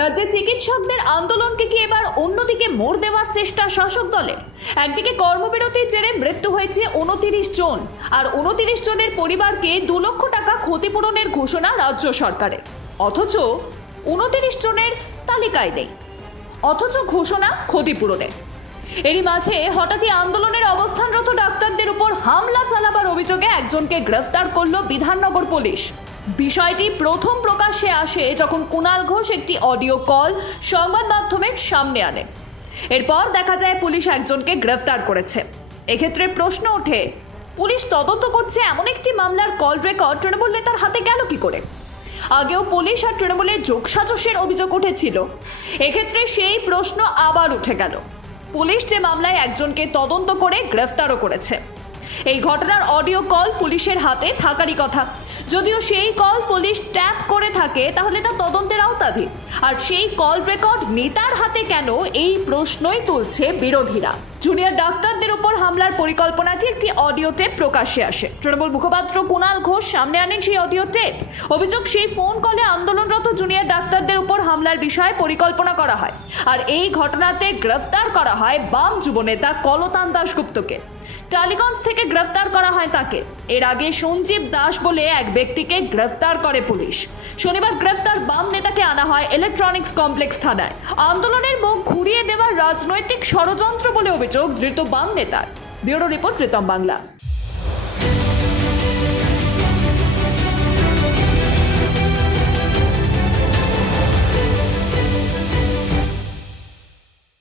রাজ্যের চিকিৎসকদের আন্দোলনকে কি এবার অন্যদিকে মোড় দেওয়ার চেষ্টা শাসক দলের? একদিকে কর্মবিরতির জেরে মৃত্যু হয়েছে উনতিরিশ জন, আর উনতিরিশ জনের পরিবারকে দু লক্ষ টাকা ক্ষতিপূরণের ঘোষণা রাজ্য সরকারের। অথচ উনতিরিশ জনের তালিকায় নেই, অথচ ঘোষণা ক্ষতিপূরণের। এরই মাঝে হঠাৎই আন্দোলনের অবস্থানরত ডাক্তারদের উপর হামলা চালাবার অভিযোগে একজনকে গ্রেফতার করল বিধাননগর পুলিশ। বিষয়টি প্রথম প্রকাশ্যে আসে যখন কুণাল ঘোষ একটি অডিও কল সংবাদ মাধ্যমের সামনে আনে। এরপর দেখা যায় পুলিশ একজনকে গ্রেফতার করেছে। এক্ষেত্রে প্রশ্ন ওঠে, পুলিশ তদন্ত করছে এমন একটি মামলার কল রেকর্ড তৃণমূল নেতার হাতে গেল কি করে? আগেও পুলিশ আর তৃণমূলের যোগসাজসের অভিযোগ উঠেছিল। এক্ষেত্রে সেই প্রশ্ন আবার উঠে গেল। পুলিশ যে মামলায় একজনকে তদন্ত করে গ্রেফতারও করেছে। এই ঘটনার অডিও কল পুলিশের হাতে থাকারই কথা। যদিও সেই কল পুলিশ ট্যাপ করে থাকে, তাহলে তা তদন্তের আওতাধীন। আর সেই কল রেকর্ড নেতার হাতে কেন? এই প্রশ্নই তুলছে বিরোধীরা। জুনিয়র ডাক্তারদের উপর হামলার পরিকল্পনাটি একটি অডিও টেপ প্রকাশ্যে আসে। তৃণমূল মুখপাত্র কুণাল ঘোষ সামনে আনেন সেই অডিও টেপ। অভিযোগ, সেই ফোন কলে আন্দোলনরত জুনিয়র ডাক্তারদের উপর হামলার বিষয়ে পরিকল্পনা করা হয়। আর এই ঘটনাতে গ্রেফতার করা হয় বাম যুবনেতা কলতান দাশগুপ্তকে। টালিগঞ্জ থেকে গ্রেফতার করা হয় তাকে। এর আগে সঞ্জীব দাস বলে এক ব্যক্তিকে গ্রেফতার করে পুলিশ। শনিবার গ্রেফতার বাম নেতাকে আনা হয় ইলেকট্রনিক্স কমপ্লেক্স থানায়। আন্দোলনের মুখ ঘুরিয়ে দেওয়ার রাজনৈতিক ষড়যন্ত্র বলে অভিযোগ ধৃত বাম নেতার। Bureau report Pritam Bangla.